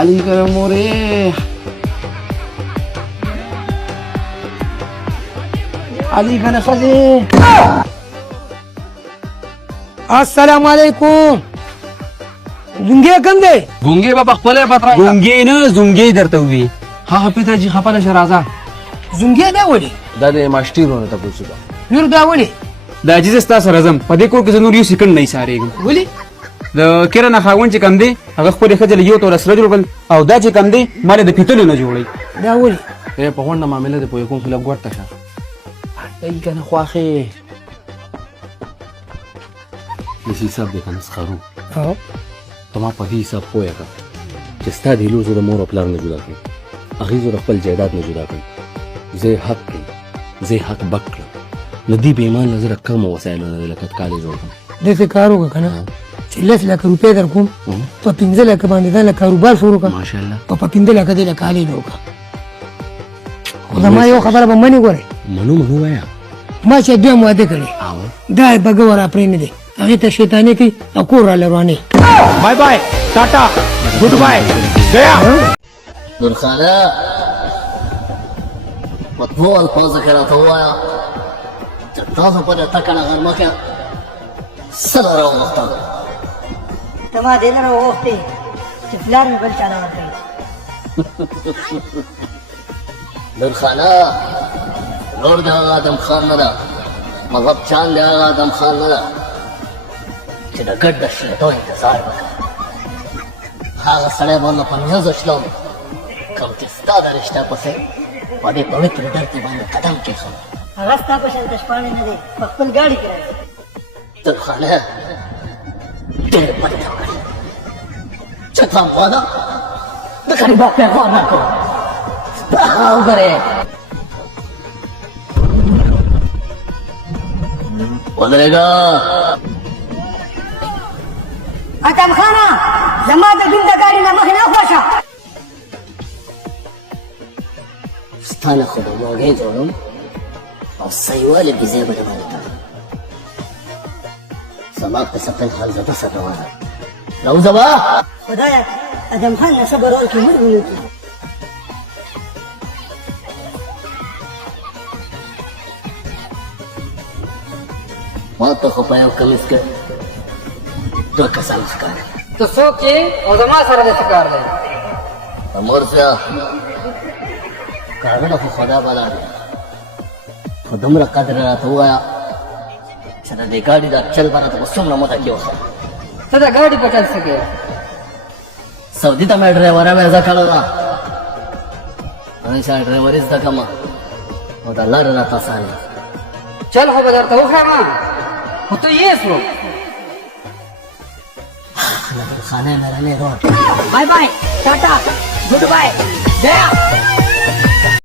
आली कर मोरे आली का नखाजे अस्सलाम वालेकुम झुंगे कंदे गुंगे बाबा पले पत्रा गुंगे न झुंगे धरता हुई हा हा पिताजी हा पाला राजा झुंगे दावडी दादे मास्टर होना था कुछ का यूर दावडी दाजी जस्ता सरजम पदे को किसी नूर यू सिकन नहीं सारे बोली द केरा ना खावन चे कम दे अगर को देखा चले यो तो रसरज बल औ दा चे कम दे माले द फितले न जोड़ी दावडी ए पवन ना मामले de poye con fila guarda sha आई का नखवाखे इसी सब देखा नस्खरू हां तमा पही सब पोया का जस्ता दिलो जो मोर प्लान ने जुदा के अखी जो रखल जायदाद ने जुदा के जे हक बक्र नदी बेईमान नजर कम वसाइल ने लकत काले जोड़ जैसे कारो का खाना 40 लाख रुपए दर को तो 15 लाख बांधे दा कारोबार शुरू का माशाल्लाह तो 15 लाख दे काले लोग खुदा यो खबर बम्मनी गोरे मनु मनु आया ما چې دوه مواده کړي دا بګور اپرې نه دي هغه ته شیطانی کی او کور را لرواني bye bye Tata goodbye गया नूरखाना मطبوع الفاظ كانت هوايا تتازو پر تکنا غرمه کې سره راو مختار تما دې نه وختي چې فلان مې بل چاله ورته नूरखाना لور د هغه آدم خان نه ده مذهب چان د هغه آدم خان نه ده چې د ګډ د شیدو انتظار وکړي هغه سړی باندې په نیاز شلم کوم چې ستا د رشته پسې په دې پوتر درته باندې قدم کېښود هغه ستا په شان تشپاڼې نه دی په خپل ګاډي کې راځي نورخانه ډېر بد کار کړی چې تا ماده د غریبا پیغام نه کړو وګورې ودرېږه اتم خانه زما د دین د ګاډي نه مخې نه خوښه ستا نه خو به موږی جوړم او صحیحوالی بېځای به دباندې تړم زما په سپین حال زده سره روانه راوځه به خدایه ادم خان نه صبر ورکړي موږ ولیکي ما ته خو په یو کمیس کې دوه کسان ښکاري ته څوک چې او زما سره د کار دی امور صاحب کارونه خو خدا بلا دی خو دومره قدر راته ووایه چې د دې ګاډي دا چل به راته په څومره موده کې وښه ته د ګاډي په چل سکے سعودي ته مې ډرایوره ویزه کړې ده همیشه ډرایوري زده کړم او د لارې راته اسانه चल हो बाजार तो खामा हो तो ये सो खाने में रहने रोड bye bye Tata goodbye गया